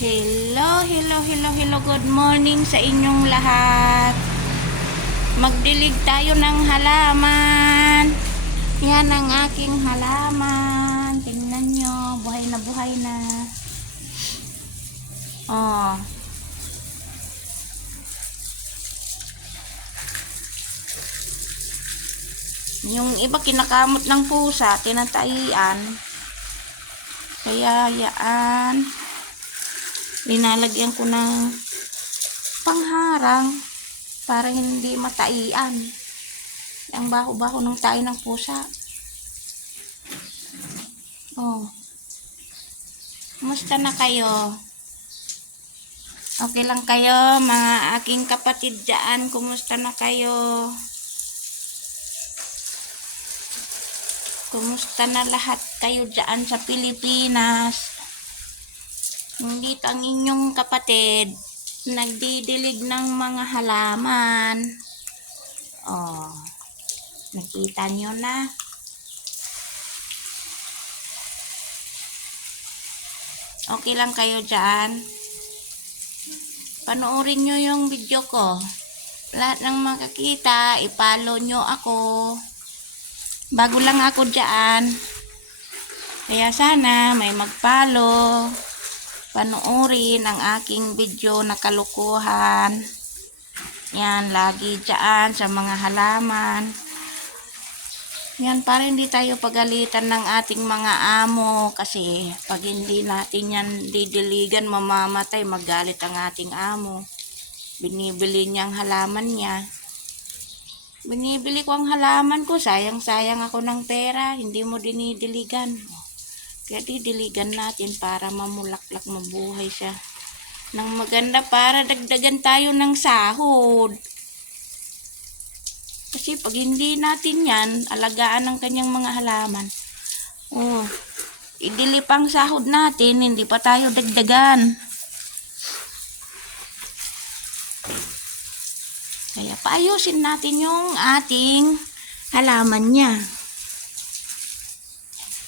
Hello, good morning sa inyong lahat. Magdilig tayo ng halaman. Yan ang aking halaman. Tingnan nyo, buhay na buhay na. Oh. Yung iba kinakamot ng pusa, tinataian. Kaya yaan, linalagyan ko ng pangharang para hindi mataian. Ang baho-baho ng tayo ng pusa. Oh. Kumusta na kayo? Okay lang kayo, mga aking kapatid dyan? Kumusta na kayo? Kumusta na lahat kayo dyan sa Pilipinas? Nandito ang inyong kapatid, nagdidilig ng mga halaman. Oh, nakita nyo na. Okay lang kayo dyan? Panoorin nyo yung video ko. Lahat ng makakita, i-follow nyo ako. Bago lang ako dyan. Kaya sana may mag-follow. Panoorin ang aking video na kalukuhan. Yan, lagi dyan sa mga halaman. Yan, para hindi tayo pagalitan ng ating mga amo. Kasi pag hindi natin yan didiligan, mamamatay, magalit ang ating amo. Binibili niyang halaman niya. Binibili ko ang halaman ko, sayang-sayang ako ng pera, hindi mo dinidiligan. Kaya didiligan natin para mamulaklak, mabuhay siya ng maganda para dagdagan tayo ng sahod. Kasi pag hindi natin yan, alagaan ng kanyang mga halaman, oh, idili pang sahod natin, hindi pa tayo dagdagan. Kaya paayusin natin yung ating halaman niya.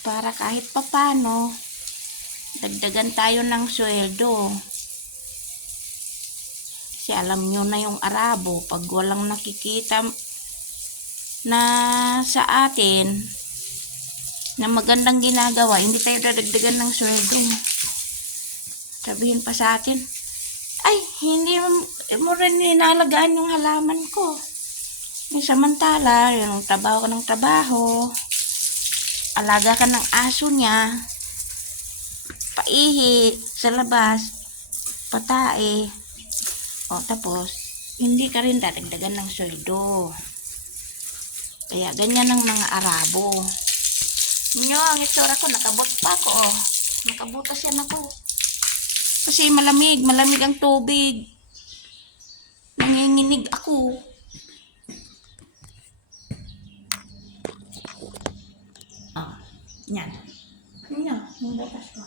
Para kahit papano, dagdagan tayo ng sweldo. Kasi alam nyo na yung Arabo, pag walang nakikita na sa atin, na magandang ginagawa, hindi tayo dadagdagan ng sweldo. Sabihin pa sa atin, ay, hindi mo rin inalagaan yung halaman ko. Yung samantala, yung trabaho ko ng trabaho, alaga ka ng aso niya, paihi sa labas, patae, o tapos hindi ka rin dadagdagan ng sweldo. Kaya ganyan ang mga Arabo. Nyo, ang itsura ko, nakabot pa ako, oh. Nakabutas yan ako kasi malamig ang tubig, nanginginig ako. Yan. Yan. Yung butas ko.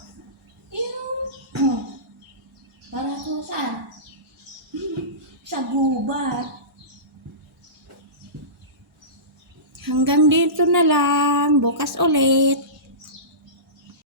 Para to saan? Sa gubat. Hanggang dito na lang. Bukas ulit.